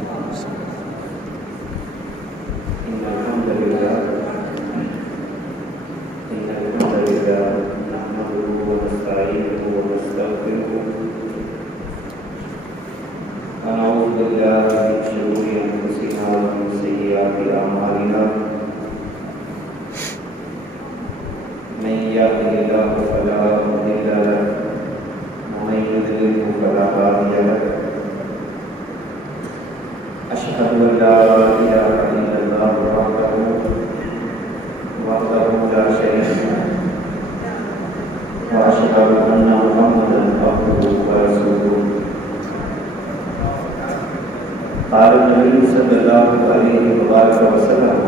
إن الحمد لله نحمده ونستعينه ونستغفره ونعوذ بالله من شرور أنفسنا ومن سيئات أعمالنا من يهده الله فلا مضل له ومن يضلل فلا هادي له أشهد أن لا إله إلا الله وحده لا شريك له وأشهد أن محمدا عبده ورسوله قال النبي صلى الله عليه وسلم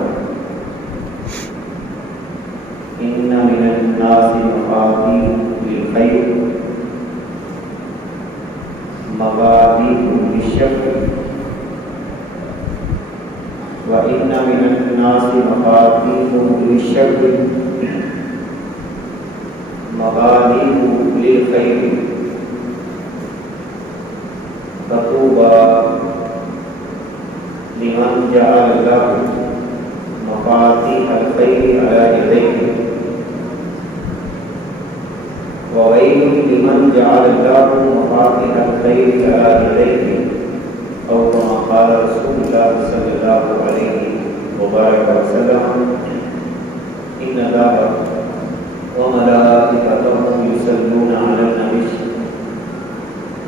إن من الناس مفاتيح للخير مغاليق للشر وإن من الناس مفاتيح للشر مغاليق للخير فطوبى لمن جعل له مفاتيح الخير على يديه وويل لمن جعل له مفاتيح الخير على يديه أو كما قال رسول الله صلى الله عليه وسلم إن الله وملائكته يصلون على النبي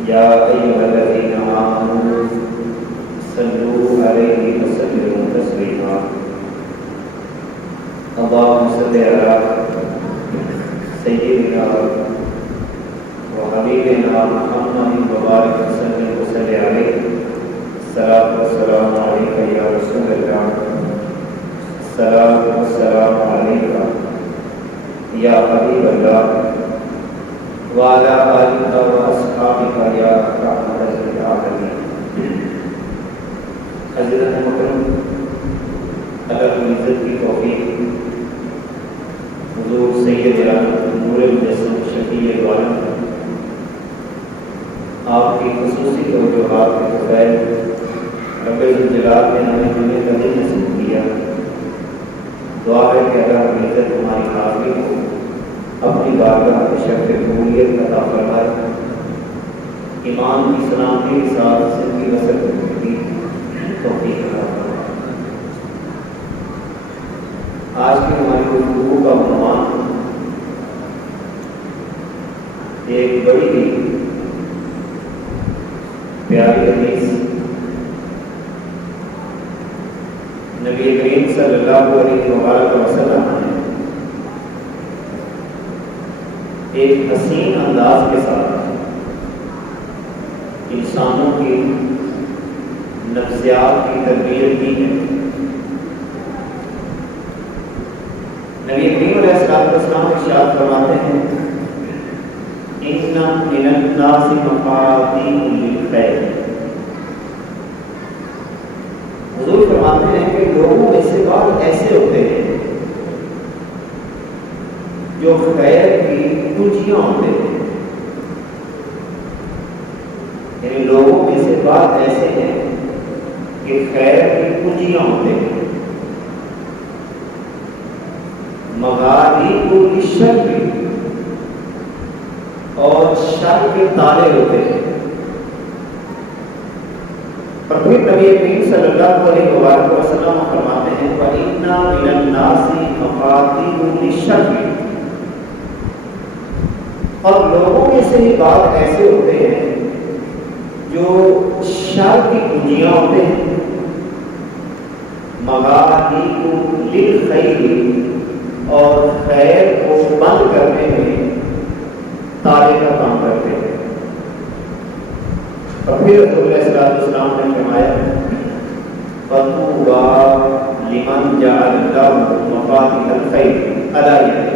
يا أيها الذين آمنوا صلوا عليه وسلموا تسليما اللهم صل على سيدنا وحبيبنا محمد وبارك وسلم عليه الصلاة والسلام عليك يا رسول الله الصلاة والسلام عليك يا حبيب الله وعلى آلك وأصحابك يا رحمة للعالمين حضرت مکرم اللہ کی عزت کی توفیق حضور سید نور المجسم شفیع العالم آپ کی خصوصی توجہات کے بغیر رب الجلال نے ہمیں دنیا کا دن نصیب کیا دعا ہے کہ اللہ کی عزت ہماری حاضری کو اپنی بارگاہ کے شرف قبولیت عطا فرمائے ایمان کی سلامتی کے ساتھ زندگی بسر کرنے کی توفیق عطا فرمائے۔ آج کی ہماری گفتگو کا عنوان ایک بڑی پیاری حدیث نبی کریم صلی اللہ علیہ وسلم نے ایک حسین انداز کے ساتھ انسانوں کی نفسیات کی تربیت کی ہے۔ نبی کریم علیہ السلام ارشاد فرماتے ہیں ان من الناس مفاتیح للخیر، حضور فرماتے ہیں کہ لوگوں میں سے بعض ایسے ہوتے ہیں جو خیر کی کنجیاں ہوتے ہیں، یعنی لوگوں میں سے بعض ایسے ہیں کہ خیر کی کنجیاں ہوتے ہیں، مغاليق للشر اور شر کے تالے ہوتے ہیں۔ اور پھر نبی کریم صلی اللہ علیہ وسلم فرماتے ہیں وَإِنَّ مِنَ النَّاسِ مَفَاتِيحُ لِلشَّرِّ، اور لوگوں میں سے ہی بعض ایسے ہوتے ہیں جو شر کی کنجیاں ہوتے ہیں، مغاليق للخير اور خیر کو بند کرنے میں تالے کا کام کرتے ہیں۔ اور پھر رسول اللہ صلی اللہ علیہ وسلم نے فرمایا فَطُوبَى لِمَنْ جَعَلَ اللَّهُ مَفَاتِحَ الْخَيْرِ عَلَى يَدِهِ،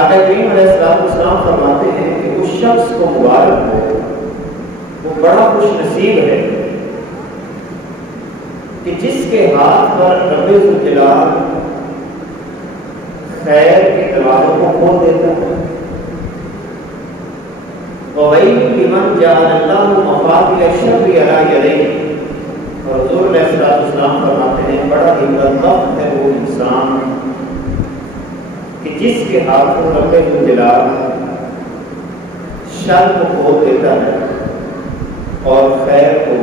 آقا کریم علیہ السلام فرماتے ہیں کہ اس شخص کو مبارک ہو، وہ بڑا خوش نصیب ہے کہ جس کے ہاتھ پر رب الجلال خیر کے دروازوں کو کھول دیتا ہے۔ وَوَيْلٌ لِمَنْ جَعَلَ اللَّهُ مَفَاتِحَ الشَّرِّ عَلَىٰ يَدَيْهِ۔ اور حضور علیہ السلام فرماتے ہیں بڑا ہی بدبخت ہے وہ انسان کہ جس کے ہاتھوں رب ذوالجلال شر کو کھول دیتا ہے اور خیر کو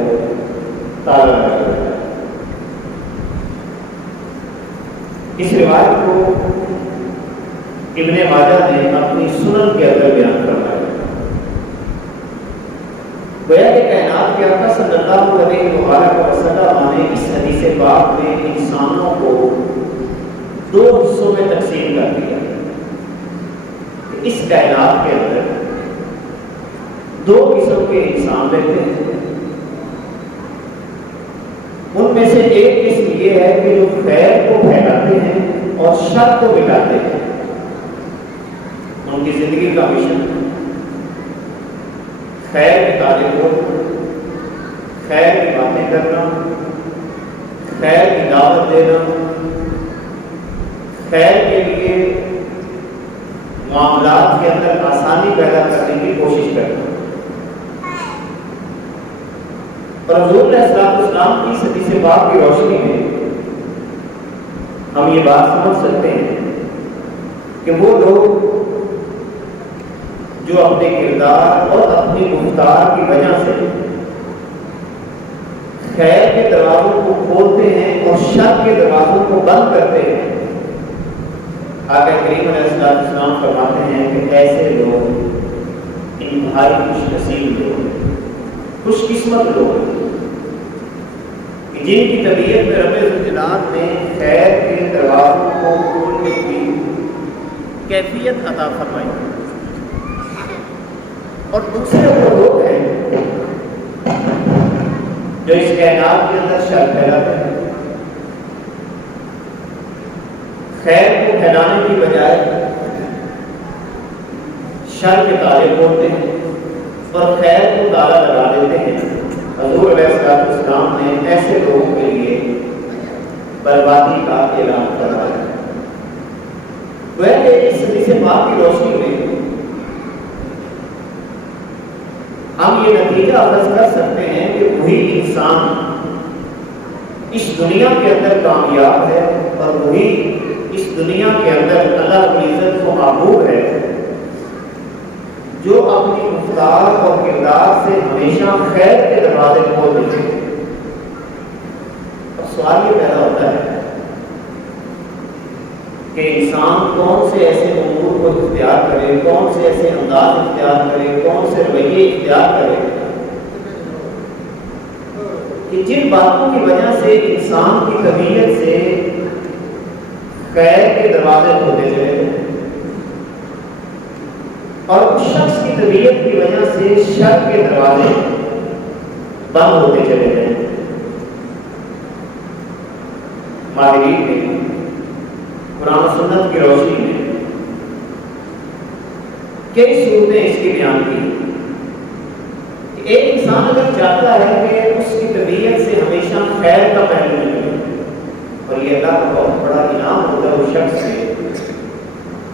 تالا لگا دیتا ہے۔ اس روایت کو ابن ماجہ نے اپنی سنن کے اندر بیان کروایا۔ گویا کہ کائنات کے آقا صلی اللہ علیہ وسلم نے اس حدیث پاک میں انسانوں کو دو حصوں میں تقسیم کر دیا۔ اس کائنات کے اندر دو قسم کے انسان رہتے ہیں۔ ان میں سے ایک قسم یہ ہے کہ جو خیر کو پھیلاتے ہیں اور شر کو مٹاتے ہیں۔ ان کی زندگی کا مشن خیر کے تعلق ہو، خیر کی باتیں کرنا، خیر کی دعوت دینا، خیر کے لیے معاملات کے اندر آسانی پیدا کرنے کی کوشش کرنا۔ اور حضور علیہ السلام کی حدیث پاک کی روشنی میں ہم یہ بات سمجھ سکتے ہیں کہ وہ لوگ جو اپنے کردار اور اپنی گفتار کی وجہ سے خیر کے دروازوں کو کھولتے ہیں اور شر کے دروازوں کو بند کرتے ہیں، آقا کریم علیہ السلام فرماتے ہیں کہ ایسے لوگ انتہائی خوش نصیب لوگ، خوش قسمت لوگ کہ جن کی طبیعت میں رب ذوالجلال نے خیر کے دروازوں کو کھولنے کی کیفیت عطا فرمائی۔ اور دوسرے وہ لوگ ہیں جو اس کائنات کے اندر شر پھیلاتے ہیں، خیر کو پھیلانے کی بجائے شر کے تالے کھولتے ہیں اور خیر کو تالا لگا دیتے ہیں۔ حضور علیہ السلام نے ایسے لوگوں کے لیے بربادی کا اعلان کرا ہے۔ وہ اس حدیث پاک کی روشنی میں ہم یہ نتیجہ اخذ کر سکتے ہیں کہ وہی انسان اس دنیا کے اندر کامیاب ہے اور وہی اس دنیا کے اندر اللہ رب العزت کو محبوب ہے جو اپنی گفتار اور کردار سے ہمیشہ خیر کے دروازے کھول دیتے ہیں۔ اب سوال یہ پیدا ہوتا ہے کہ انسان کون سے ایسے امور کو اختیار کرے، کون سے ایسے انداز اختیار کرے، کون سے رویے اختیار کرے کہ جن باتوں کی وجہ سے انسان کی طبیعت سے خیر کے دروازے کھولتے چلے اور اس شخص کی طبیعت کی وجہ سے شر کے دروازے بند ہوتے چلے جائیں۔ ماہرین نے قرآن و سنت کی روشنی میں کئی صورتیں اس کی بیان کی۔ ایک انسان اگر چاہتا ہے کہ اس کی طبیعت سے ہمیشہ خیر کا پہلو ملے، اور یہ اللہ کا بہت بڑا انعام ہوتا ہے اس شخص سے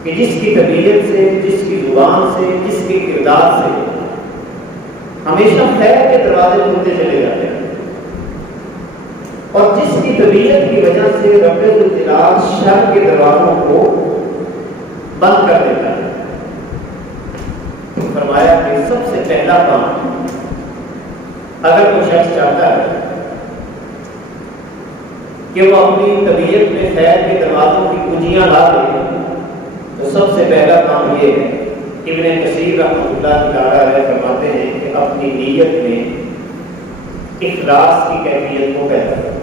کہ جس کی طبیعت سے، جس کی زبان سے، جس کے کردار سے ہمیشہ خیر کے دروازے کھلتے چلے جاتے ہیں، اور جس کی طبیعت کی وجہ سے رب ذوالجلال شر کے دروازوں کو بند کر دیتا ہے۔ فرمایا کہ سب سے پہلا کام اگر کوئی شخص چاہتا ہے کہ وہ اپنی طبیعت میں خیر کے دروازوں کی کنجیاں لا دے تو سب سے پہلا کام یہ ہے، ابن کثیر رحمۃ اللہ تعالیٰ علیہ فرماتے ہیں کہ اپنی نیت میں اخلاص کی کیفیت کو پیدا کرے۔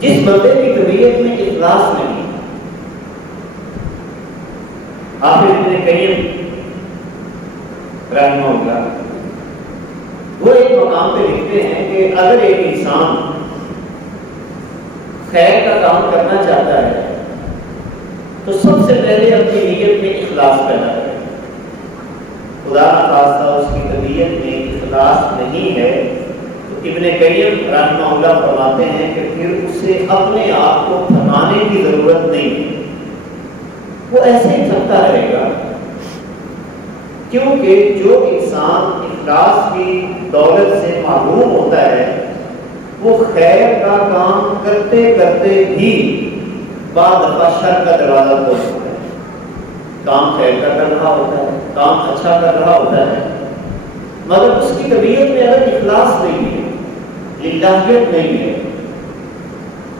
جس بندے کی طبیعت میں اخلاص نہیں، حافظ ابن قیم رحمہ اللہ وہ ایک مقام پہ لکھتے ہیں کہ اگر ایک انسان خیر کا کام کرنا چاہتا ہے تو سب سے پہلے اپنی نیت میں اخلاص پیدا کرے۔ خدا نخواستہ اس کی طبیعت میں اخلاص نہیں ہے تو ابن قیم رحمہ اللہ فرماتے ہیں کہ پھر اسے اپنے آپ کو تھمانے کی ضرورت نہیں ہے، وہ ایسے ہی تھکتا رہے گا کیونکہ جو انسان اخلاص کی دولت سے محروم ہوتا ہے وہ خیر کا کام کرتے کرتے بھی بعض دفعہ شر کا دروازہ کھولتا ہے. کام خیر کا کر رہا ہوتا ہے، کام اچھا کر رہا ہوتا ہے، مگر اس کی طبیعت میں اگر اخلاص نہیں ہے، للہیت نہیں ہے،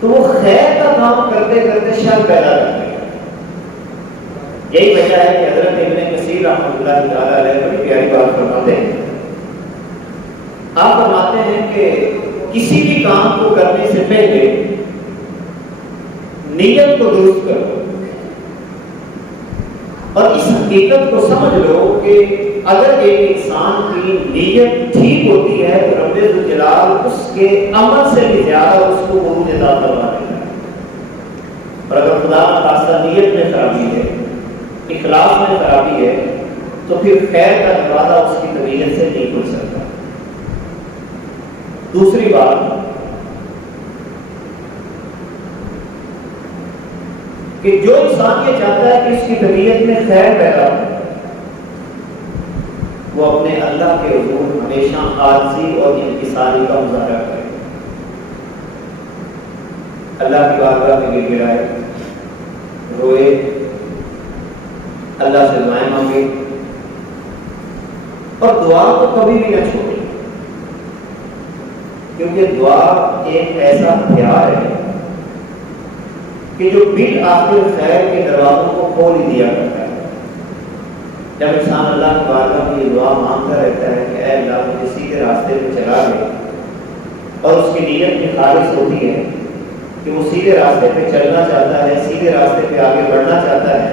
تو وہ خیر کا کام کرتے کرتے شر پیدا کرتے ہیں. یہی وجہ ہے کہ حضرت ابن کثیر رحمۃ اللہ تعالیٰ علیہ بڑی پیاری بات فرماتے ہیں. آپ فرماتے ہیں کہ کسی بھی کام کو کرنے سے پہلے نیت کو درست کرو، اور اس حقیقت کو سمجھ لو کہ اگر ایک انسان کی نیت ٹھیک ہوتی ہے تو رب ذوالجلال اس کے عمل سے بھی زیادہ اس کو عروج عطا فرما دیتا ہے. اور اگر خدا نخواستہ نیت میں خرابی ہے، اخلاص میں خرابی ہے، تو پھر خیر کا دروازہ اس کی طبیعت سے نہیں کھل سکتا. دوسری بات کہ جو انسان یہ چاہتا ہے کہ اس کی طبیعت میں خیر پیدا ہو، وہ اپنے اللہ کے حضور ہمیشہ عاجزی اور انکساری کا مظاہرہ کرے، اللہ کی بارگاہ میں گر گرائے، روئے، اللہ سے دعائیں مانگے، اور دعا کو کبھی بھی نہ چھوڑے، کیونکہ دعا ایک ایسا ہتھیار ہے کہ جو بالآخر خیر کے دروازوں کو کھول ہی دیا کرتا ہے. جب انسان اللہ کی بارگاہ میں یہ دعا مانگتا رہتا ہے کہ اے اللہ مجھے سیدھے راستے پہ چلا دے، اور اس کی نیت میں خالص ہوتی ہے کہ وہ سیدھے راستے پہ چلنا چاہتا ہے، سیدھے راستے پہ آگے بڑھنا چاہتا ہے،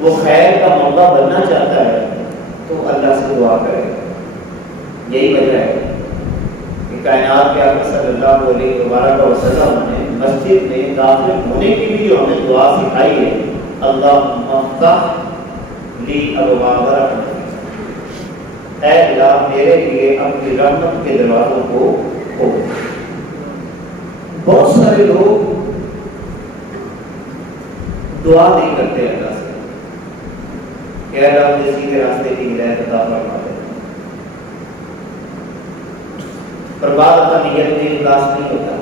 وہ خیر کا موقع بننا چاہتا ہے، تو اللہ سے دعا کرے. یہی وجہ ہے کہ کائنات کے آقا صلی اللہ علیہ وسلم نے مسجد میں داخل ہونے کی بھی جو ہمیں دعا سکھائی ہے، اللہم افتح لی ابواب رحمتک، اے اللہ میرے لیے اپنی رحمت کے دروازوں کو کھول. بہت سارے لوگ دعا نہیں کرتے اللہ سے کہ اللہ مجھے سیدھے راستے کی ہدایت عطا فرما دے، پر بعد کا نیت میں اخلاص نہیں ہوتا.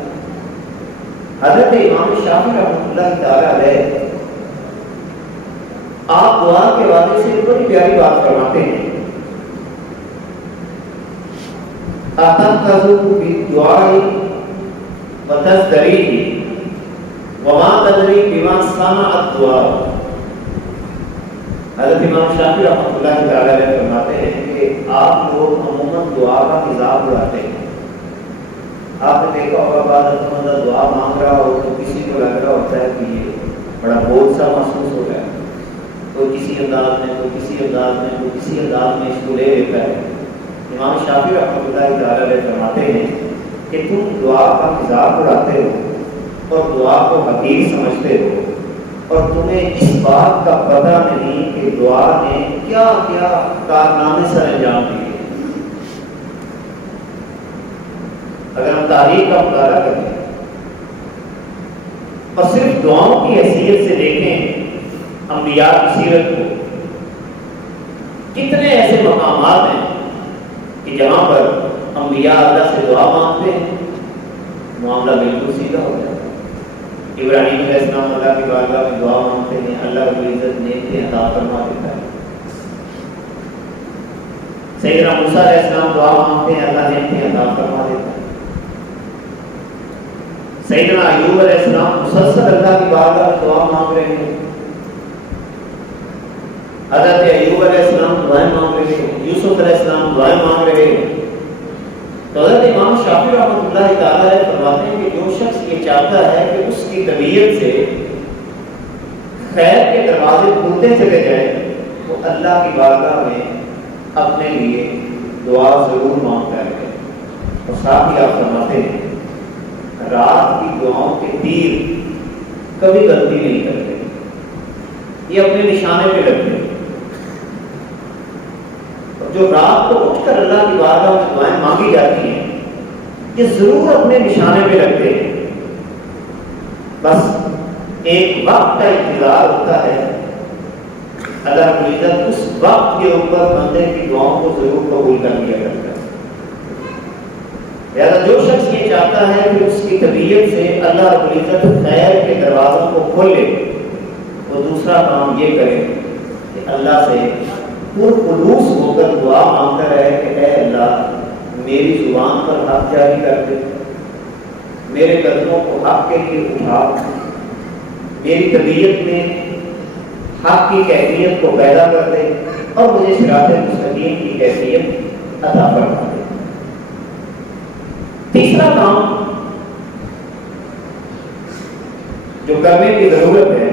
حضرت امام شافعی رحمۃ اللہ تعالیٰ علیہ آپ دعا کے وعدے سے بڑی پیاری بات فرماتے ہیں. اتخذوا بالدعاء وتزدري وما تدري بما صنع الدعاء. حضرت امام شافعی رحمۃ اللہ تعالیٰ علیہ فرماتے ہیں کہ آپ لوگ عموماً دعا کا مزاج اڑاتے ہیں. آپ نے دیکھا ہوگا بعض بندہ دعا مانگ رہا ہو تو کسی کو لگ رہا ہوتا ہے کہ یہ بڑا بوجھ سا محسوس ہو رہا ہے، کوئی کسی انداز میں، کوئی کسی انداز میں، کوئی کسی انداز میں اس کو لے لیتا ہے. امام شافعی رحمۃ اللہ تعالیٰ علیہ فرماتے ہیں کہ تم دعا کا مزاج اڑاتے ہو اور دعا کو حقیر سمجھتے ہو، اور تمہیں اس بات کا پتہ نہیں کہ دعا نے کیا کیا کارنامے سر انجام دیے. اگر ہم تاریخ کا مطالعہ کریں اور صرف دعاؤں کی حیثیت سے دیکھیں انبیاء کی سیرت کو، کتنے ایسے مقامات ہیں کہ جہاں پر انبیاء اللہ سے دعا مانگتے ہیں، معاملہ بالکل سیدھا ہو جاتا ہے. ابراہیم علیہ السلام اللہ کی بارگاہ میں دعا مانگتے ہیں، اللہ رب العزت نعمتیں عطا فرما دیتا ہے. سیدنا موسیٰ علیہ السلام دعا مانگتے ہیں، اللہ نعمتیں عطا فرما دیتا ہے. سیدنا ایوب علیہ السلام مسلسل اللہ کی بارگاہ میں دعا مانگ رہے ہیں، حضرت ایوب علیہ السلام دعائیں مانگ رہے ہیں، یوسف علیہ السلام دعائیں مانگ رہے ہیں. تو حضرت امام شافعی رحمۃ اللہ تعالیٰ علیہ فرماتے ہیں کہ جو شخص یہ چاہتا ہے کہ اس کی طبیعت سے خیر کے دروازے کھلتے چلے جائیں، وہ اللہ کی بارگاہ میں اپنے لیے دعا ضرور مانگتا ہے. اور ساتھ ہی آپ فرماتے ہیں رات کی دعاؤں کے تیر کبھی غلطی نہیں کرتے، یہ اپنے نشانے پہ لگتے ہیں. جو رات کو اٹھ کر اللہ کی بارگاہ میں دعائیں مانگی جاتی ہیں یہ ضرور اپنے نشانے پہ لگتے ہیں. بس ایک وقت کا انتظار ہوتا ہے اللہ رب العزت اس وقت کے اوپر بندے کی دعاؤں کو ضرور قبول کر لیا کرتا ہے۔ لہٰذا جو شخص یہ چاہتا ہے کہ اس کی طبیعت سے اللہ رب العزت خیر کے دروازوں کو کھولے، وہ دوسرا کام یہ کرے کہ اللہ سے پرخلوص ہو کر دعا مانگتا رہے کہ اے اللہ میری زبان پر حق جاری کر دے، میرے قدموں کو حق کے لیے اٹھا، میری طبیعت میں حق کی کیفیت کو پیدا کر دے اور مجھے صراط مستقیم کی کیفیت عطا فرما دے۔ تیسرا کام جو کرنے کی ضرورت ہے،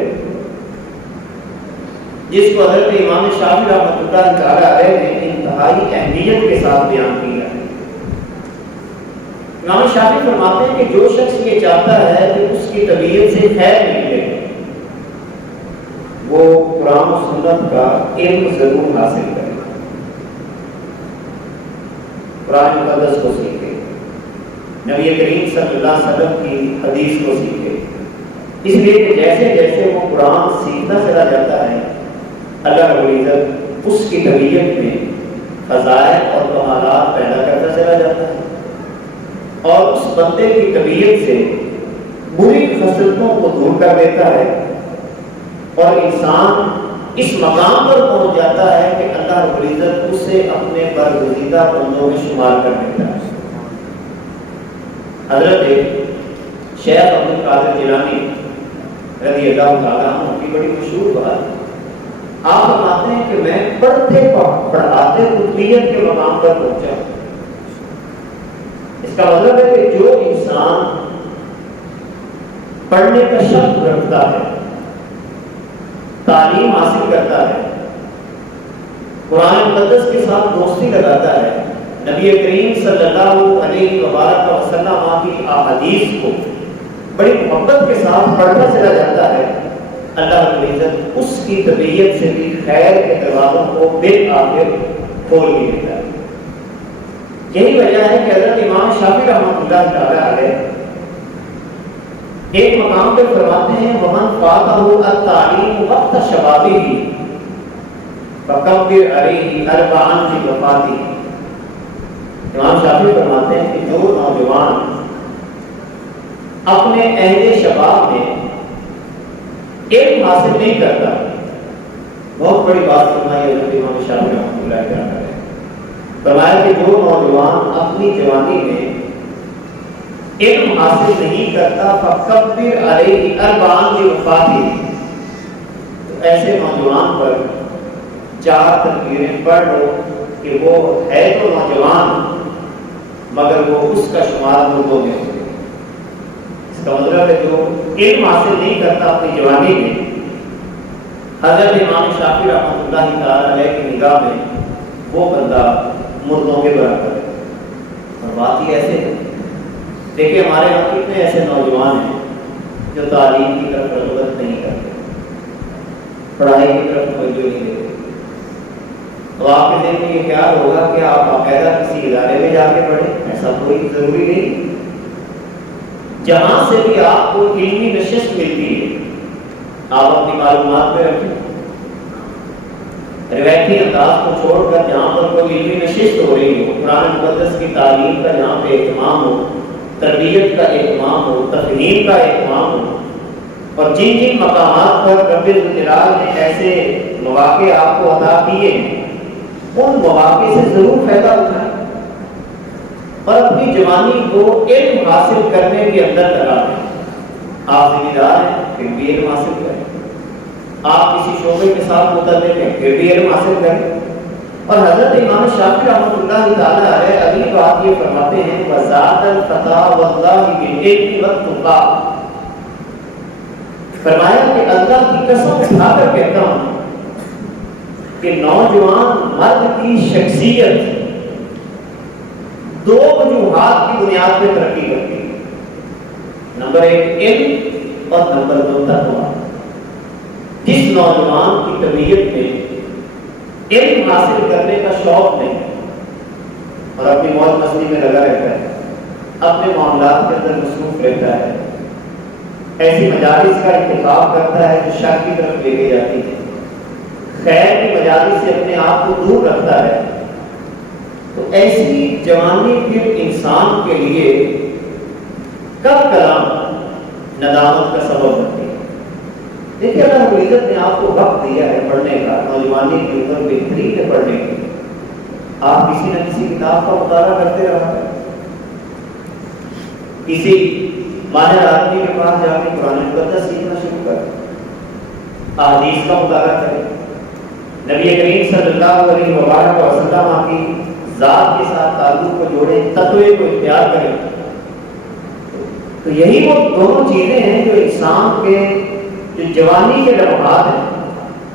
جس کو حضرت امام شافعی رحمۃ اللہ تعالی علیہ نے انتہائی اہمیت کے ساتھ بیان کیا ہے۔ امام شافعی فرماتے ہیں کہ جو شخص یہ چاہتا ہے کہ اس کی طبیعت سے خیر نکلے، وہ قرآن و سنت کا علم ضرور حاصل کرے، قرآن مقدس کو سیکھے، نبی کریم صلی اللہ علیہ وسلم کی حدیث کو سیکھے، اس لیے کہ جیسے جیسے وہ قرآن سیکھتا چلا جاتا ہے، اللہ رب العزت اس کی طبیعت میں فضائل اور کمالات پیدا کرتا چلا جاتا ہے اور اس بندے کی طبیعت سے بری خصلتوں کو دور کر دیتا ہے اور انسان اس مقام پر پہنچ جاتا ہے کہ اللہ رب العزت اسے اپنے برگزیدہ بندوں میں شمار کر دیتا ہے۔ حضرت شیخ عبد القادر جیلانی رضی اللہ تعالیٰ عنہ کی بڑی مشہور بات، آپ فرماتے ہیں کہ میں پڑھتے پڑھاتے قطبیت کے مقام پر پہنچا۔ اس کا مطلب ہے کہ جو انسان پڑھنے کا شوق رکھتا ہے، تعلیم حاصل کرتا ہے، قرآن مقدس کے ساتھ دوستی لگاتا ہے، نبی کریم صلی اللہ علیہ وسلم کی احادیث کو بڑی محبت کے ساتھ پڑھتا چلا جاتا ہے، اللہ رب العزت اس کی طبیعت سے بھی خیر کے دروازوں کو بالآخر کھول ہی دیتا ہے۔ یہی وجہ ہے کہ حضرت امام شافعی رحمۃ اللہ تعالی علیہ ایک مقام پہ فرماتے ہیں ومن فاتہ التعلیم وقت شبابہ فکبر علیہ اربعا لوفاتہ۔ امام شافعی فرماتے ہیں کہ جو نوجوان اپنے عہد شباب میں علم حاصل نہیں کرتا، بہت بڑی بات فرمائی حضرت امام شافعی رحمۃ اللہ تعالی علیہ، فرمایا کہ جو نوجوان اپنی جوانی میں علم حاصل نہیں کرتا فکبر علیہ اربعا لوفاتہ، تو ایسے نوجوان پر 4 تکبیریں پڑھ لو کہ وہ ہے تو نوجوان مگر وہ اس کا شمار مردوں میں ہو۔ اس کا مطلب ہے جو علم حاصل نہیں کرتا اپنی جوانی میں، حضرت امام شافعی رحمۃ اللہ تعالی علیہ کی نگاہ میں وہ بندہ مردوں کے برابر ہے۔ اور بات یہ ایسے ہے، دیکھیں ہمارے یہاں کتنے ایسے نوجوان ہیں جو تعلیم کی طرف رغبت نہیں کرتے، پڑھائی کی طرف توجہ نہیں دیتے۔ تو آپ کے ذہن میں یہ خیال ہوگا کہ آپ باقاعدہ کسی ادارے میں جا کے پڑھیں، ایسا کوئی ضروری نہیں۔ جہاں سے بھی آپ کو علمی نشست ملتی ہے آپ اپنی معلومات میں رکھیں، روایتی انداز کو چھوڑ کر جہاں پر کوئی علمی نشست ہو رہی ہو، قرآن مقدس کی تعلیم کا جہاں پہ اہتمام ہو، تربیت کا اہتمام ہو، تفہیم کا اہتمام ہو، اور جن جن مقامات پر رب الجلال نے ایسے مواقع آپ کو عطا کیے ہیں ان مواقع سے ضرور فائدہ اٹھائیں اور اپنی جوانی کو علم حاصل کرنے کے اندر لگا دیں۔ آپ ذمہ دار ہیں پھر بھی علم حاصل کریں، آپ کسی شعبے کے ساتھ متعلق ہیں پھر بھی علم حاصل کریں۔ اور حضرت امام شافعی رحمۃ اللہ تعالی علیہ اگلی بات یہ فرماتے ہیں وَزَادَ الْفَتَىٰ وَاللَّهِ بِالْعِلْمِ وَالتُّقَىٰ، فرمایا کہ اللہ کی قسم اٹھا کر کہتا ہوں کہ نوجوان مرد کی شخصیت 2 وجوہات کی بنیاد پہ ترقی کرتی ہے، نمبر 1 علم اور نمبر 2 تقویٰ۔ جس نوجوان کی طبیعت میں علم حاصل کرنے کا شوق نہیں اور اپنی موج مستی میں لگا رہتا ہے، اپنے معاملات کے اندر مصروف رہتا ہے، ایسی مجالس کا انتخاب کرتا ہے جو شر کی طرف لے کے جاتی ہے، خیر کی مجالس سے اپنے آپ کو دور رکھتا ہے، تو ایسی جوانی پھر انسان کے لیے کب کلام ندامت کا سبب بنتی ہے۔ دیکھیے اللہ رب العزت نے آپ کو وقت دیا ہے پڑھنے کا، نوجوانی کی عمر بہترین ہے پڑھنے کی، آپ کسی نہ کسی کتاب کا مطالعہ کرتے رہا ہے، کسی ماہر آدمی کے پاس جا کے قرآن مقدس سیکھنا شروع کر، احادیث کا مطالعہ کریں، نبی کریم صلی اللہ علیہ وسلم کی ذات کے ساتھ تعلق کو جوڑیں، تقوی کو اختیار کریں۔ تو یہی وہ دونوں چیزیں ہیں جو انسان کے جو جوانی کے لمحات ہیں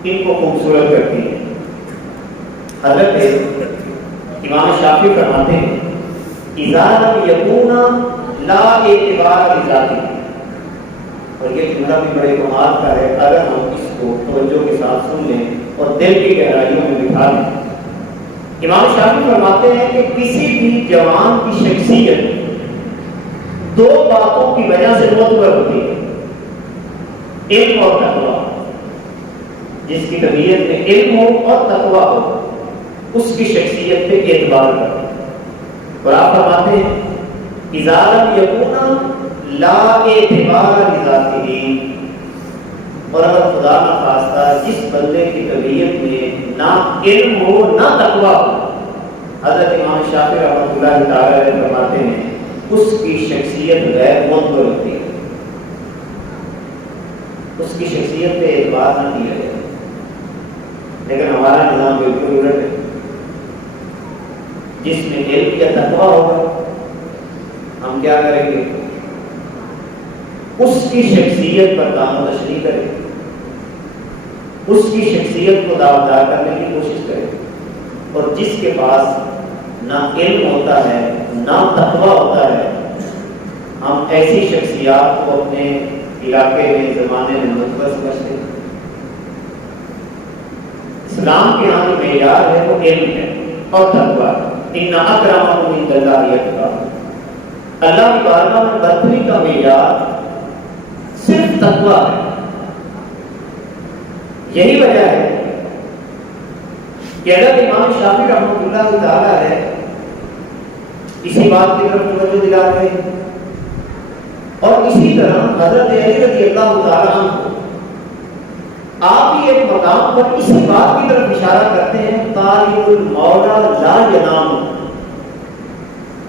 ان کو خوبصورت کرتی ہیں۔ حضرت امام شافعی فرماتے ہیں اذا لم یکون لا اعتبار لذاتی، اور یہ جملہ بھی بڑے کمال کا ہے، اگر ہم اس کو توجہ کے ساتھ سن لیں اور دل کی گہرائیوں میں بٹھا لیں۔ امام شافعی فرماتے ہیں کہ کسی بھی جوان کی شخصیت دو باتوں کی وجہ سے معتبر ہوتی ہے، علم اور تقوی۔ جس کی طبیعت میں علم ہو اور تقوی ہو اس کی شخصیت پہ اعتبار کریں۔ اور آپ فرماتے ہیں اذا لم یکون لا اعتبار لذاتہ، اور اگر خدا نہ خواستہ جس بندے کی طبیعت میں نہ علم ہو نہ تقوی ہو، حضرت امام شافعی رحمۃ اللہ تعالی علیہ فرماتے ہیں اس کی شخصیت غیر معتبر ہوتی ہے، اس کی شخصیت پہ اعتبار نہ کیا جائے۔ لیکن ہمارا نظام بالکل الٹ ہے، جس میں علم یا تقوی ہوگا ہم کیا کریں گے؟ اس کی شخصیت پر دام و تشریح کریں، اس کی شخصیت کو داغدار کرنے کی کوشش کریں، اور جس کے پاس نہ علم ہوتا ہے نہ تقوی ہوتا ہے، ہم ایسی شخصیات کو اپنے علاقے میں زمانے میں متبر سمجھتے ہیں۔ اسلام کے یہاں جو معیار ہے وہ علم ہے اور تقوی۔ ان اکرمکم عند اللہ اتقاکم، اللہ کی بارگاہ میں برتری کا معیار صرف تقوی ہے۔ یہی وجہ ہے کہ اگر امام شافعی رحمۃ اللہ تعالی ہے اسی بات کی طرف توجہ دلا رہے ہیں، اور اسی طرح حضرت علی رضی اللہ تعالیٰ عنہ آپ بھی ایک مقام پر اسی بات کی طرف اشارہ کرتے ہیں طالب المولا لا ینام۔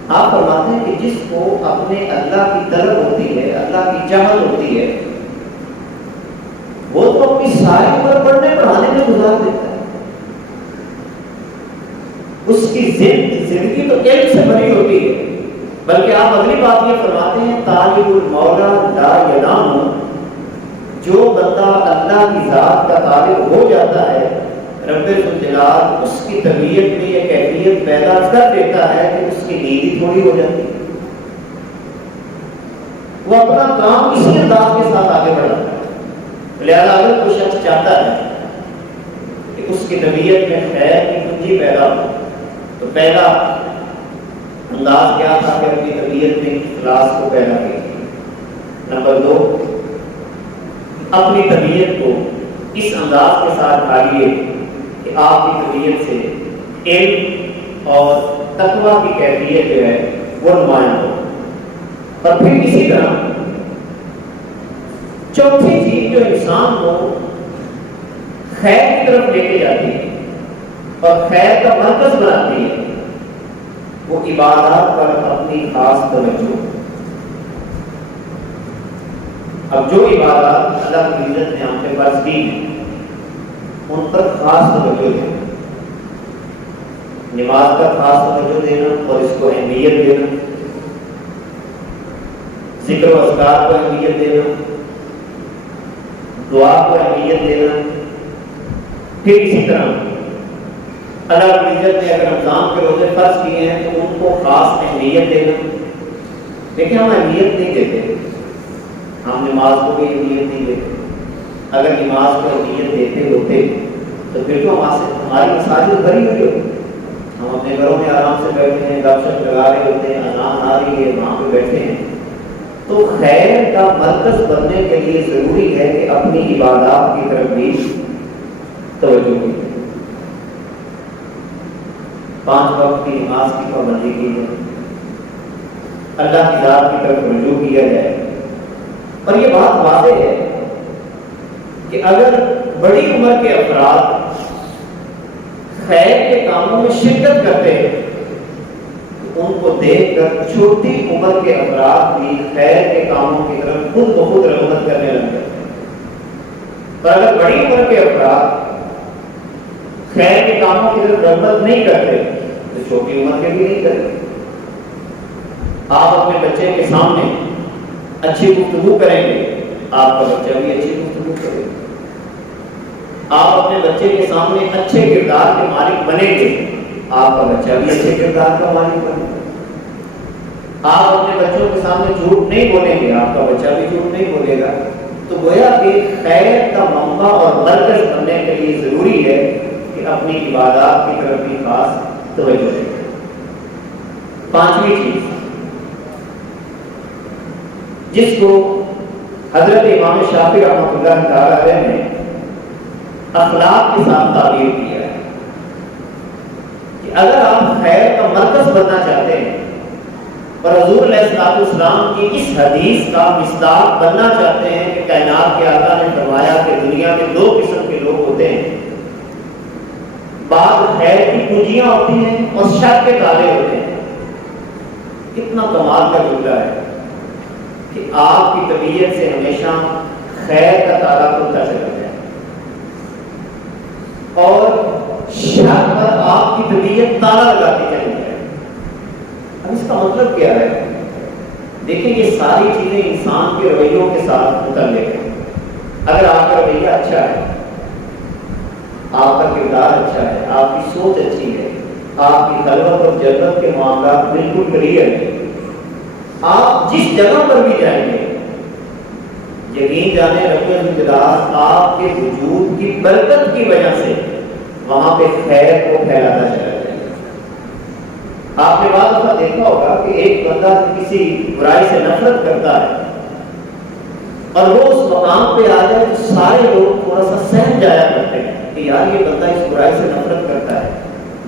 آپ فرماتے ہیں کہ جس کو اپنے اللہ کی طلب ہوتی ہے، اللہ کی چاہت ہوتی ہے، وہ تو اپنی ساری عمر پڑھنے پڑھانے میں گزار دیتا ہے۔ اس کی زندگی تو علم سے بھری ہوتی ہے، بلکہ آپ اگلی بات یہ فرماتے ہیں طالب المولا لا ینام، جو بندہ اللہ کی ذات کا طالب ہو جاتا ہے، رب الجلال اس کی طبیعت میں یہ کیفیت پیدا کر دیتا ہے کہ اس کی نیند ہی تھوڑی ہو جاتی ہے، وہ اپنا کام اسی انداز کے ساتھ آگے بڑھاتا ہے۔ لہذا اگر کوئی شخص چاہتا ہے کہ اس کی طبیعت میں خیر کی کنجی پیدا ہو، تو پہلا انداز کیا تھا کہ اپنی طبیعت میں اخلاص کو پیدا کیا۔ نمبر 2، اپنی طبیعت کو اس انداز کے ساتھ ڈھالیے کہ آپ کی طبیعت سے علم اور تقوی کی کیفیت جو ہے وہ نمایاں ہو۔ اور پھر اسی طرح چوتھی چیز جو انسان کو خیر کی طرف لے کے جاتی ہے اور خیر کا مرکز بناتی ہے، وہ عبادات پر اپنی خاص توجہ۔ اب جو عبادات اللہ کی عزت نے ہم پہ فرض کی ہیں ان پر خاص توجہ دینا، نماز پر خاص توجہ دینا اور اس کو اہمیت دینا، ذکر و اذکار کو اہمیت دینا، دعا کو اہمیت دینا۔ پھر اسی طرح اللہ کی عزت نے اگر رمضان کے روزے فرض کیے ہیں تو ان کو خاص اہمیت دینا۔ لیکن ہم اہمیت نہیں دیتے، ہم نماز کو بھی اہمیت نہیں دیتے۔ اگر نماز کو اہمیت دیتے ہوتے تو پھر تو ہماری مساجد بھری ہوئی ہوتی، ہم اپنے گھروں میں آرام سے بیٹھے ہیں، گپ شپ لگا رہے ہوتے ہیں، اذان آ رہی ہے، وہاں پہ بیٹھے ہیں۔ تو خیر کا مرکز بننے کے لیے ضروری ہے کہ اپنی عبادات کی طرف بھی توجہ کی جائے، 5 وقت کی نماز کی پابندی کی جائے، اللہ کی ذات کی طرف رجوع کیا جائے۔ اور یہ بات واضح ہے کہ اگر بڑی عمر کے افراد خیر کے کاموں میں شرکت کرتے ہیں تو ان کو دیکھ کر چھوٹی عمر کے افراد بھی خیر کے کاموں کی طرف خود بخود رغبت کرنے لگتے ہیں۔ اور اگر بڑی عمر کے افراد خیر کے کاموں کی طرف رغبت نہیں کرتے تو چھوٹی عمر کے بھی نہیں کرتے۔ آپ اپنے بچے کے سامنے اچھی گفتگو کریں گے، آپ کا بچہ بھی اچھی گفتگو کرے گا۔ آپ اپنے بچے کے سامنے اچھے کردار کے مالک بنیں گے، آپ کا بچہ بھی اچھے کردار کا مالک بنے گا۔ آپ اپنے بچوں کے سامنے جھوٹ نہیں بولیں گے، آپ کا بچہ بھی جھوٹ نہیں بولے گا۔ تو گویا کہ خیر کا منبع اور مرکز بننے کے لیے ضروری ہے کہ اپنی عبادات کی طرف بھی خاص توجہ دیں۔ 5ویں چیز جس کو حضرت امام شافعی رحمۃ اللہ تعالی علیہ نے اخلاق کے ساتھ تعبیر کیا ہے کہ اگر آپ خیر کا مرکز بننا چاہتے ہیں اور حضور علیہ الصلوۃ والسلام کی اس حدیث کا مصداق بننا چاہتے ہیں کہ کائنات کے آقا نے فرمایا کہ دنیا میں 2 قسم کے لوگ ہوتے ہیں، بعض خیر کی کنجیاں ہوتی ہیں اور شر کے تالے ہوتے ہیں۔ کتنا کمال کا جملہ ہے کہ آپ کی طبیعت سے ہمیشہ خیر کا تالا کھلتا چلا جائے اور شر پر آپ کی طبیعت تالا لگاتی چلی جائے۔ اب اس کا مطلب کیا ہے؟ دیکھیں یہ ساری چیزیں انسان کے رویوں کے ساتھ متعلق ہیں۔ اگر آپ کا رویہ اچھا ہے، آپ کا کردار اچھا ہے، آپ کی سوچ اچھی ہے، آپ کی خلوت اور جلوت کے معاملات بالکل کلیئر ہیں، آپ جس جگہ پر بھی جائیں گے یقین جانے رب الجلال آپ کے وجود کی برکت کی وجہ سے وہاں پہ خیر کو پھیلاتا چلا جائے گا۔ آپ نے بعض دفعہ دیکھا ہوگا کہ ایک بندہ کسی برائی سے نفرت کرتا ہے اور وہ اس مقام پہ آ جائے تو سارے لوگ تھوڑا سا سہم جایا کرتے ہیں کہ یار یہ بندہ اس برائی سے نفرت کرتا ہے۔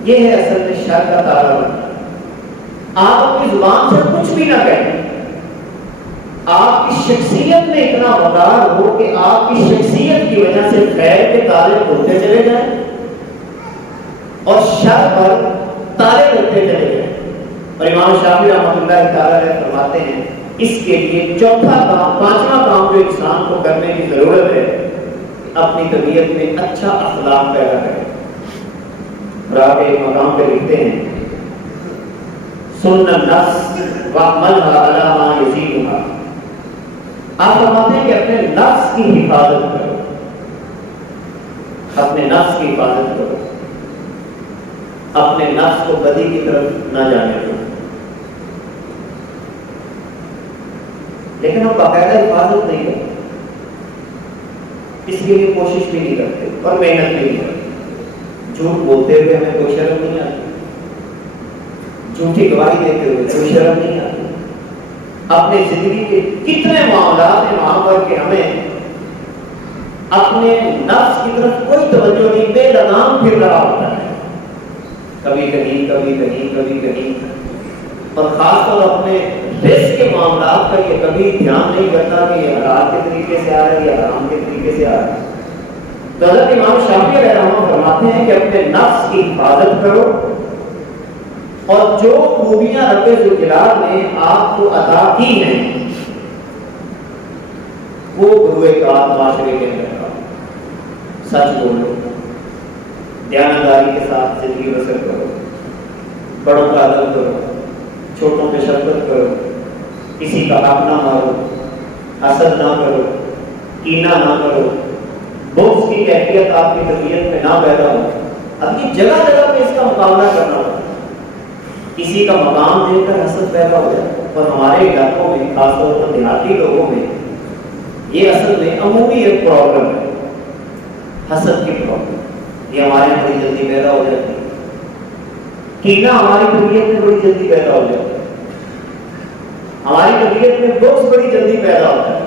یہ ہے اصل میں شر کا تالا بننا۔ آپ اپنی زبان سے کچھ بھی نہ کہیں، آپ کی شخصیت میں اتنا وقار ہو کہ آپ کی شخصیت کی وجہ سے خیر کے تالے کھلتے چلے جائیں اور شر پر تالے کھلتے چلے جائیں۔ اور امام شافعی رحمۃ اللہ تعالی علیہ فرماتے ہیں اس کے لیے چوتھا کام، 5واں کام جو انسان کو کرنے کی ضرورت ہے اپنی طبیعت میں اچھا اخلاق پیدا کرے۔ اور آپ ایک مقام پہ لکھتے ہیں سن النفس وعملها على ما يزيدها۔ آپ فرماتے ہیں کہ اپنے نفس کی حفاظت کرو، اپنے نفس کی حفاظت کرو، اپنے نفس کو بدی کی طرف نہ جانے دو۔ لیکن ہم باقاعدہ حفاظت نہیں کرتے، اس کے لیے کوشش بھی نہیں کرتے اور محنت بھی نہیں کرتے۔ جھوٹ بولتے ہوئے ہمیں کوئی شرم نہیں آتی، جھوٹی گواہی دیتے ہوئے کوئی شرم نہیں آتی۔ اپنے زندگی کے کتنے معاملات ہیں وہاں پر کہ ہمیں اپنے نفس کی طرف کوئی توجہ نہیں، بے لگام پھر رہا ہوتا ہے، کبھی کہیں کبھی کہیں کبھی کہیں، اور خاص طور اپنے رزق کے معاملات کا یہ کبھی دھیان نہیں کرتا کہ یہ حلال کے طریقے سے آ رہا ہے یا حرام کے طریقے سے آ رہا ہے۔ تو حضرت امام شافعی علیہ رحمہ فرماتے ہیں کہ اپنے نفس کی حفاظت کرو اور جو خوبیاں رب ذوالجلال نے آپ کو عطا کی ہیں وہ بروئے کار معاشرے کے اندر کا سچ بولو، دیانتداری کے ساتھ زندگی بسر کرو، بڑوں کا ادب کرو، چھوٹوں پہ شفقت کرو، کسی کا حق نہ مارو، حسد نہ کرو، کینہ نہ کرو، بغض کی کیفیت آپ کی طبیعت میں نہ پیدا ہو۔ اب یہ جگہ جگہ پہ اس کا مقابلہ کرنا ہوتا ہے، کسی کا مقام دیکھ کر حسد پیدا ہو جائے، اور ہمارے علاقوں میں خاص طور پر دیہاتی لوگوں میں یہ اصل میں عمومی ایک پرابلم ہے، حسد کی پرابلم۔ یہ ہمارے بڑی جلدی پیدا ہو جاتی ہے، کینہ ہماری طبیعت میں بڑی جلدی پیدا ہو جاتا ہے، ہماری طبیعت میں بغض بڑی جلدی پیدا ہوتا ہے۔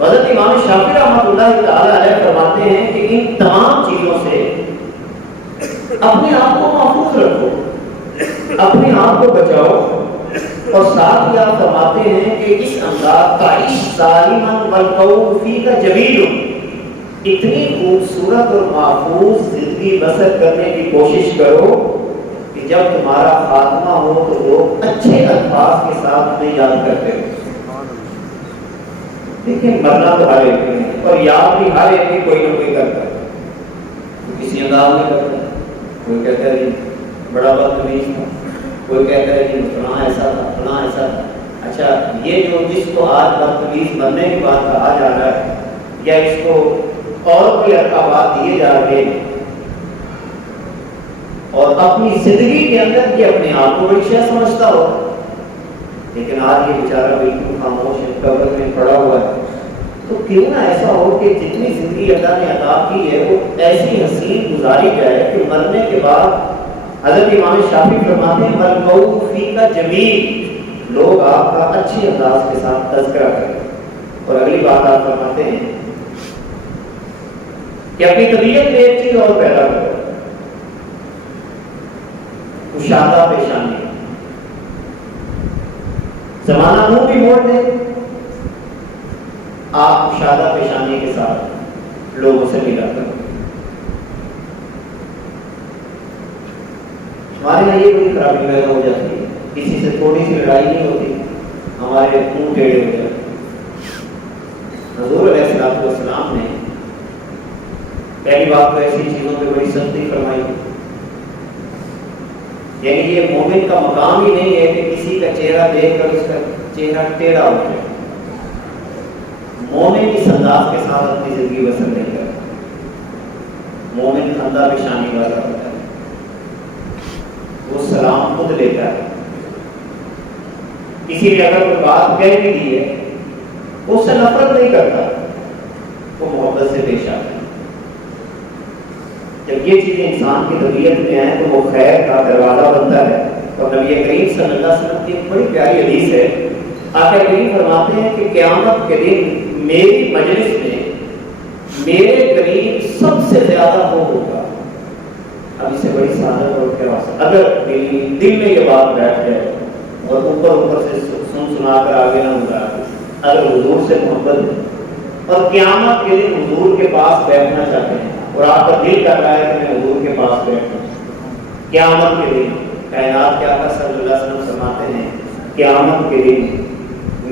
حضرت امام شافعی رحمۃ اللہ تعالی علیہ فرماتے ہیں کہ ان تمام چیزوں سے اپنے آپ کو محفوظ رکھو، اپنے آپ کو بچاؤ، اور ساتھ ہی آپ فرماتے ہیں کہ اس انداز تعیش سالما والقول فیک جمیل، اتنی خوبصورت اور محفوظ زندگی بسر کرنے کی کوشش کرو کہ جب تمہارا خاتمہ ہو تو لوگ اچھے الفاظ کے ساتھ تمہیں یاد کرتے ہو۔ لیکن مرنا تو ہر ایک نے، اور یاد بھی ہر ایک کوئی نہ کوئی کرتا ہے، کسی انداز میں کرتا ہے۔ کوئی کہتا ہے جی بڑا بدتمیز تھا، کوئی کہتا ہے جی فلاں ایسا تھا، فلاں ایسا تھا۔ اچھا، یہ جو جس کو آج بدتمیز بننے کی بات کہا جا رہا ہے، یا اس کو اور بھی القابات دیے جا رہے ہیں، اور اپنی زندگی کے اندر یہ اپنے آپ کو بڑی شے سمجھتا ہو، لیکن آج یہ بیچارہ بالکل خاموش ہے، قبر میں پڑا ہوا ہے۔ تو کیوں نہ ایسا ہو کہ جتنی زندگی اللہ نے عطا کی ہے وہ ایسی حسین گزاری جائے کہ مرنے کے بعد حضرت امام شافعی فرماتے ہیں والقول فیک جمیل، لوگ آپ کا اچھے انداز کے ساتھ تذکرہ کریں۔ اور اگلی بات آپ فرماتے ہیں کہ اپنی طبیعت میں ایک چیز اور پیدا کرو، کشادہ پیشانی۔ زمانہ منہ بھی موڑ دے، آپ کشادہ پیشانی کے ساتھ لوگوں سے ملا کرو۔ ہمارے یہاں یہ بڑی خرابی پیدا ہو جاتی ہے، کسی سے تھوڑی سی لڑائی نہیں ہوتی، ہمارے منہ ٹیڑھے ہو جاتے۔ حضور علیہ السلام نے پہلی بات تو ایسی چیزوں پہ بڑی سختی فرمائی، یعنی یہ مومن کا مقام ہی نہیں ہے کہ کسی کا چہرہ دیکھ کر اس کا چہرہ ٹیڑھا ہو جائے۔ مومن اس انداز کے ساتھ اپنی زندگی بسر نہیں کرتا، مومن خندہ پیشانی والا ہوتا ہے، وہ سلام خود لیتا ہے۔ کسی نے اگر کوئی بات کہہ بھی دی ہے وہ اس سے نفرت نہیں کرتا، وہ محبت سے پیش آتا ہے۔ جب یہ چیزیں انسان کی طبیعت میں آئیں تو وہ خیر کا دروازہ بنتا ہے۔ اور نبی کریم صلی اللہ علیہ وسلم کی ایک بڑی پیاری حدیث ہے، آقا کریم فرماتے ہیں کہ قیامت کے دن میری مجلس میں میرے قریب سب سے زیادہ وہ ہوگا۔ اب اسے بڑی سعادت اور کیا واسطہ، اگر دل میں یہ بات بیٹھ جائے اور اوپر سے سنا کر آگے نہ گزارا، اگر حضور سے محبت ہے اور قیامت کے دن حضور کے پاس بیٹھنا چاہتے ہیں اور آپ کا دل کر رہا ہے کہ میں حضور کے پاس بیٹھوں، قیامت کے دن کائنات کے آقا صلی اللہ علیہ وسلم فرماتے ہیں قیامت کے دن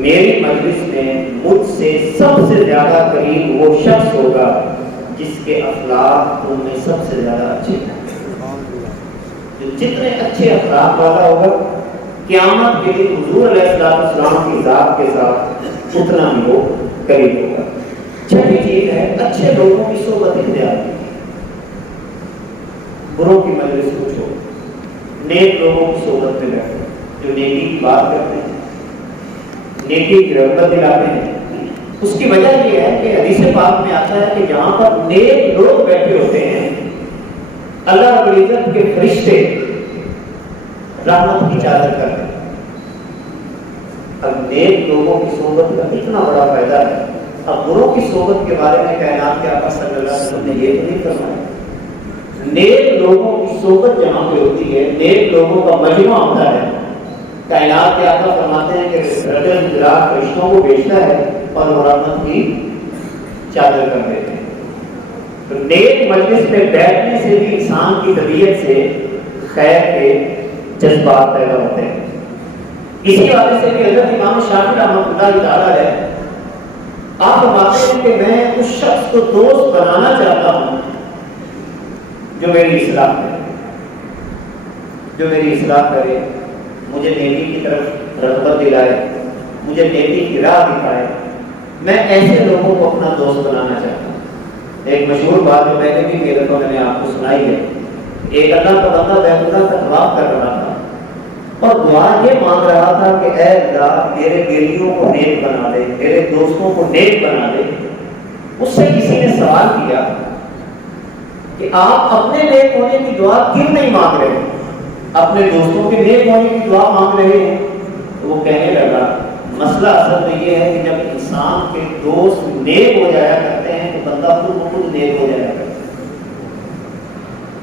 میری مجلس میں مجھ سے سب سے زیادہ قریب وہ شخص ہوگا جس کے اخلاق تم میں سب سے زیادہ اچھے ہیں۔ جو جتنے اچھے اخلاق والا ہوگا قیامت کے دن حضور علیہ السلام کی ذات کے ساتھ اتنا ہی وہ قریب ہوگا۔ چھٹی چیز ہے اچھے لوگوں کی صحبت اختیار کی، بروں کی مجلس کو چھوڑو، نیک لوگوں کی صحبت میں بیٹھو جو نیکی کی بات کرتے ہیں، نیکی کی رغبت دلاتے ہیں۔ اس کی وجہ یہ ہے کہ حدیث پاک میں آتا ہے کہ جہاں پر نیک لوگ بیٹھے ہوتے ہیں اللہ رب العزت کے فرشتے رحمت کی چادر کرتے ہیں۔ اب نیک لوگوں کی صحبت کا اتنا بڑا فائدہ ہے، اب بروں کی صحبت کے بارے میں کائنات کے آقا صلی اللہ علیہ وسلم نے یہ تو نہیں فرمایا۔ نیک لوگوں کی صحبت جہاں پہ ہوتی ہے، نیک لوگوں کا مجمع ہوتا ہے، کائنات کے آقا فرماتے ہیں کہ رجل جلال فرشتوں کو بھیجتا ہے اور وہ رحمت کی چادر کر دیتے ہیں۔ تو نیک مجلس پہ بیٹھنے سے بھی انسان کی طبیعت سے خیر کے جذبات پیدا ہوتے ہیں۔ اسی وجہ سے کہ حضرت امام شافعی رحمۃ اللہ تعالی ہے، آپ فرماتے ہیں کہ میں اس شخص کو دوست بنانا چاہتا ہوں جو میری اصلاح کرے، جو میری اصلاح کرے، مجھے نیکی کی طرف رغبت دلائے، مجھے نیکی کی راہ دکھائے، میں ایسے لوگوں کو اپنا دوست بنانا چاہتا ہوں۔ ایک مشہور بات جو پہلے بھی کئی دفعہ میں نے آپ کو سنائی ہے، ایک اللہ کا بندہ بیت اللہ کا طواف کر رہا تھا اور دعا یہ مانگ رہا تھا کہ اے اللہ میرے گریوں کو نیک بنا دے، میرے دوستوں کو نیک بنا دے۔ اس سے کسی نے سوال کیا کہ آپ اپنے نیک ہونے کی دعا کیوں نہیں مانگ رہے، اپنے دوستوں کے نیک ہونے کی دعا مانگ رہے ہیں؟ تو وہ کہنے لگا مسئلہ اصل میں یہ ہے کہ جب انسان کے دوست نیک ہو جایا کرتے ہیں تو بندہ خود بخود نیک ہو جایا کرتا ہے۔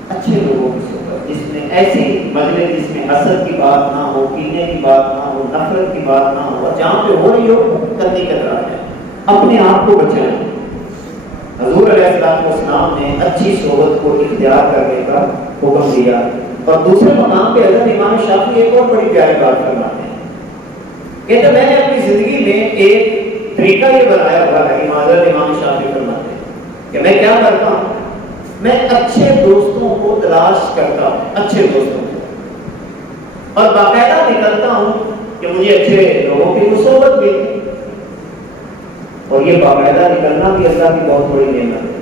اچھے لوگوں کی صحبت، جس میں ایسی مجلس جس میں حسد کی بات نہ ہو، کینے کی بات نہ ہو، نفرت کی بات نہ ہو، جہاں پہ ہو رہی ہو کرنے کا طرح ہے، اپنے آپ کو بچائیں۔ حضور علیہ السلام نے اچھی صحبت کو اختیار کرنے کا حکم دیا۔ اور دوسرے مقام پہ حضرت امام شافعی ایک اور بڑی پیاری بات فرماتے ہیں، کہتے میں نے اپنی زندگی میں ایک طریقہ یہ بنایا ہوا ہے، حضرت امام شافعی فرماتے ہیں کہ میں کیا کرتا ہوں، میں اچھے دوستوں کو تلاش کرتا ہوں، اچھے دوستوں کو، اور باقاعدہ نکلتا ہوں کہ مجھے اچھے لوگوں کی صحبت بھی، اور یہ باقاعدہ نکلنا بھی اللہ کی بہت بڑی نعمت ہے۔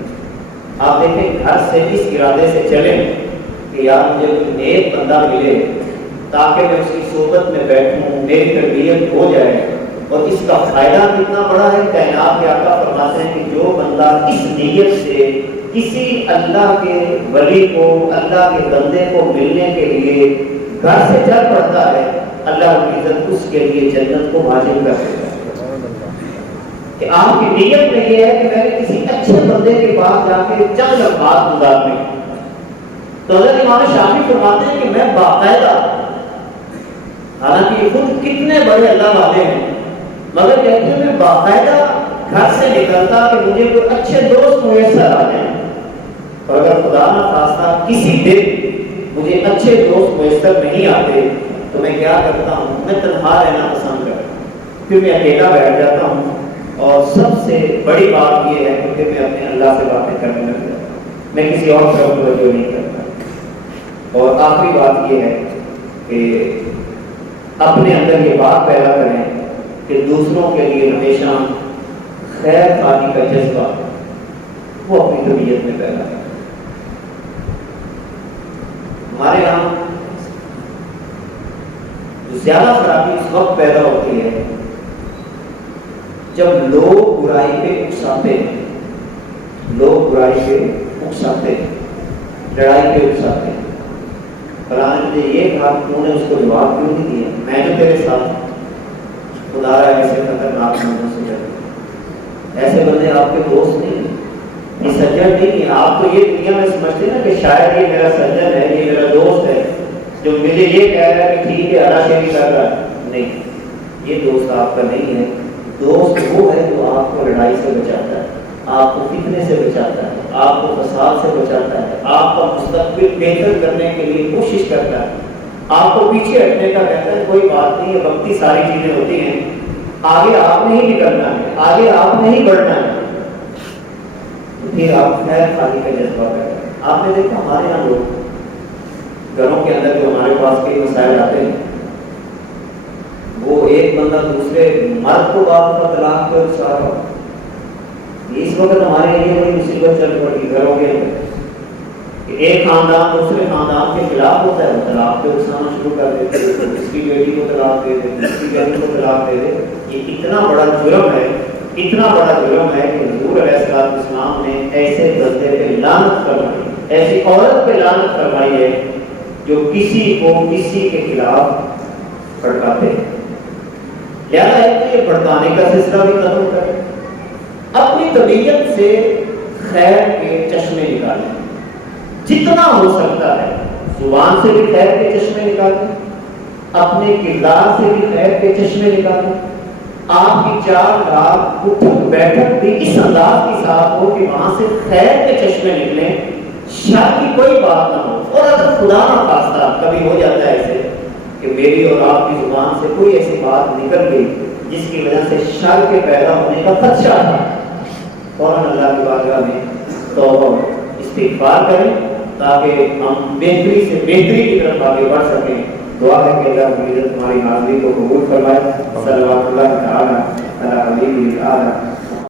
آپ دیکھیں گھر سے اس ارادے سے چلیں کہ یار مجھے کوئی نیک بندہ ملے تاکہ میں اس کی صحبت میں بیٹھوں، میری تربیت ہو جائے، اور اس کا فائدہ کتنا بڑا ہے۔ کائنات کے آقا فرماتے ہیں کہ جو بندہ اس نیت سے کسی اللہ کے ولی کو، اللہ کے بندے کو ملنے کے لیے گھر سے چل پڑتا ہے، اللہ کی عزت اس کے لیے جنت کو واجب کر دیتا ہے۔ کہ آپ کی نیت میں یہ ہے کہ میں نے کسی اچھے بندے کے پاس جا کے چند لمحات گزارنے، تو حضرت امام شافعی فرماتے ہیں کہ میں باقاعدہ، حالانکہ خود کتنے بڑے اللہ والے ہیں، مگر کہتے ہیں میں باقاعدہ گھر سے نکلتا کہ مجھے کوئی اچھے دوست میسر آ جائیں، اور اگر خدا نہ خواستہ کسی دن مجھے اچھے دوست میسر نہیں آتے تو میں کیا کرتا ہوں، میں تنہا رہنا پسند کرتا ہوں، پھر میں اکیلا بیٹھ جاتا ہوں، اور سب سے بڑی بات یہ ہے کہ میں اپنے اللہ سے باتیں کرنے لگ جاتا ہوں، میں کسی اور طرف توجہ نہیں کرتا۔ اور آخری بات یہ ہے کہ اپنے اندر یہ بات پیدا کریں کہ دوسروں کے لیے ہمیشہ خیر خواہی کا جذبہ وہ اپنی طبیعت میں پیدا کریں۔ ہمارے یہاں زیادہ خرابی اس وقت پیدا ہوتی ہے جب لوگ برائی پہ اکساتے ہیں، لوگ برائی پہ اکساتے ہیں، لڑائی پہ اکساتے ہیں۔ فلاں نے مجھے یہ کہا، تم نے اس کو جواب کیوں نہیں دیا، میں جو تیرے ساتھ، خدا را ایسے خطرناک بندوں سے ڈرو۔ ایسے بندے آپ کے دوست نہیں ہیں، یہ سجن نہیں ہے۔ آپ تو یہ دنیا میں سمجھتے ہیں نا کہ شاید یہ میرا سجن ہے، یہ میرا دوست ہے جو مجھے یہ کہہ رہا ہے کہ ٹھیک ہے اللہ شیری کر رہا ہے، نہیں، یہ دوست آپ کا نہیں ہے۔ دوست وہ ہے جو آپ کو لڑائی سے بچاتا ہے، آپ کو فتنے سے بچاتا ہے، آپ کو فساد سے بچاتا ہے، آپ کا مستقبل بہتر کرنے کے لیے کوشش کرتا ہے، آپ کو پیچھے ہٹنے کا کہتا ہے کوئی بات نہیں ہے، وقتی ساری چیزیں ہوتی ہیں، آگے آپ نے ہی نکلنا ہے، آگے آپ نے ہی بڑھنا ہے، پھر آپ خیر خواہی کا جذبہ کریں۔ آپ نے دیکھا ہمارے یہاں لوگ گھروں کے اندر جو ہمارے پاس کئی مسائل آتے ہیں، وہ ایک بندہ دوسرے مرد کو بات کا طلاق پہ سارا، اس وقت ہمارے لیے بڑی مصیبت چل پڑی گھروں کے اندر کہ ایک خاندان دوسرے خاندان کے خلاف ہوتا ہے، وہ طلاق پہ اکسانا شروع کر دیتے ہیں، اس کی بیٹی کو طلاق دے دے، اس کی بیٹی کو طلاق دے دے۔ یہ اتنا بڑا جرم ہے، اتنا بڑا جرم ہے کہ حضور علیہ السلام نے ایسے بندے پہ لعنت فرمائی، ایسی عورت پہ لعنت فرمائی ہے جو کسی کو کسی کے خلاف بھڑکاتے ہیں۔ لہٰذا ہے کہ یہ بھڑکانے کا سلسلہ بھی ختم کریں، اپنی طبیعت سے خیر کے چشمے نکالیں، جتنا ہو سکتا ہے زبان سے بھی خیر کے چشمے نکالیں، اپنے کردار سے بھی خیر کے چشمے نکالیں۔ آپ کی چال رات اٹھک بیٹھک بھی اس انداز کے ساتھ ہو کہ وہاں سے خیر کے چشمے نکلیں، شر کی کوئی بات نہ ہو۔ اور اگر خدا نہ خواستہ کبھی ہو جاتا ہے ایسے کہ میری اور آپ کی زبان سے کوئی ایسی بات نکل گئی جس کی وجہ سے شر کے پیدا ہونے کا خدشہ تھا، فوراً اللہ کی بارگاہ میں توبہ استغفار کریں تاکہ ہم بہتری سے بہتری کی طرف آگے بڑھ سکیں۔ دعا ہے کہ اللہ کی عزت ہماری حاضری کو قبول فرمائے۔ صلی اللہ علیہ وسلم